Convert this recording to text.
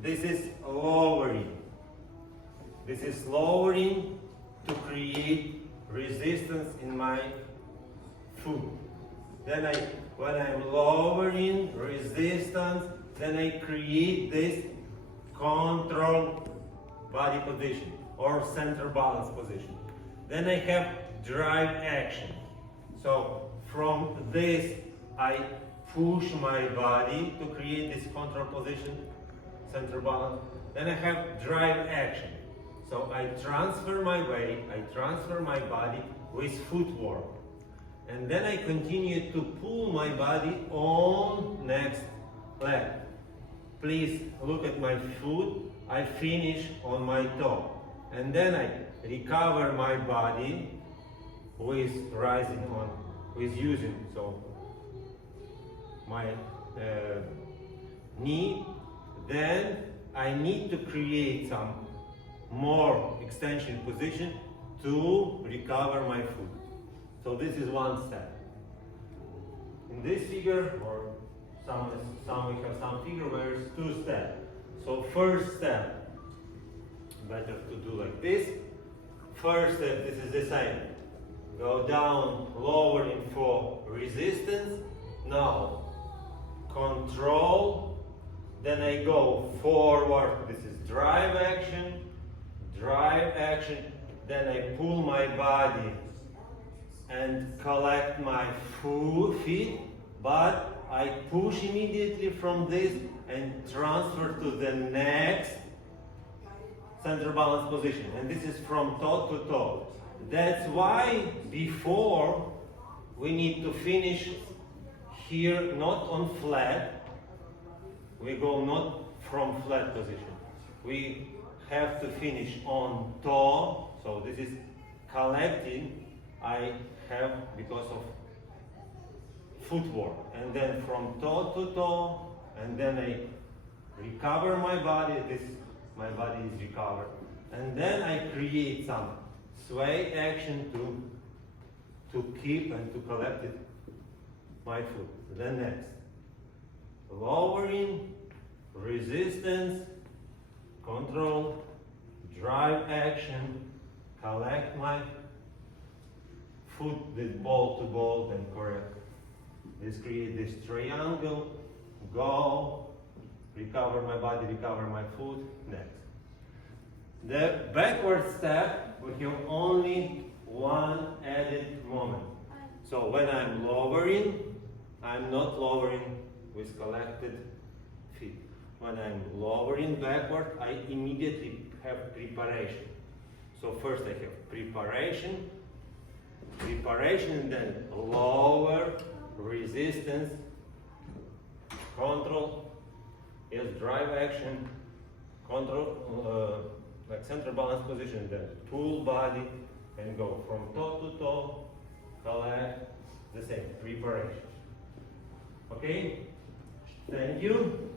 This is lowering. This is lowering to create resistance in my foot. Then when I'm lowering resistance, then I create this control body position or center balance position. Then I have drive action. So from this I push my body to create this control position, center balance. Then I have drive action. So I transfer my weight, I transfer my body with footwork. And then I continue to pull my body on next leg. Please look at my foot. I finish on my toe. And then I recover my body with rising on, with using so my knee. Then I need to create some more extension position to recover my foot. So this is one step. In this figure, or some we have some figure where it's two steps. So first step, better to do like this. First step, this is the same. Go down, lowering for resistance. Now control. Then I go forward. This is drive action. Drive action. Then I pull my body and collect my feet, but I push immediately from this and transfer to the next center balance position. And this is from toe to toe. That's why before we need to finish here not on flat. We go not from flat position. We have to finish on toe. So this is collecting. I have because of footwork, and then from toe to toe, and then I recover my body. My body is recovered, and then I create some sway action to keep and to collect it, my foot. Then next, lowering, resistance, control, drive action, collect my foot, this ball to ball, then correct. This create this triangle, go, recover my body, recover my foot, next. The backward step, we have only one added moment. So when I'm lowering, I'm not lowering with collected feet. When I'm lowering backward, I immediately have preparation. So first I have preparation, and then lower, resistance, control, yes, drive action, control, like center balance position, then pull body and go from toe to toe, collect, the same, preparation. Okay, thank you.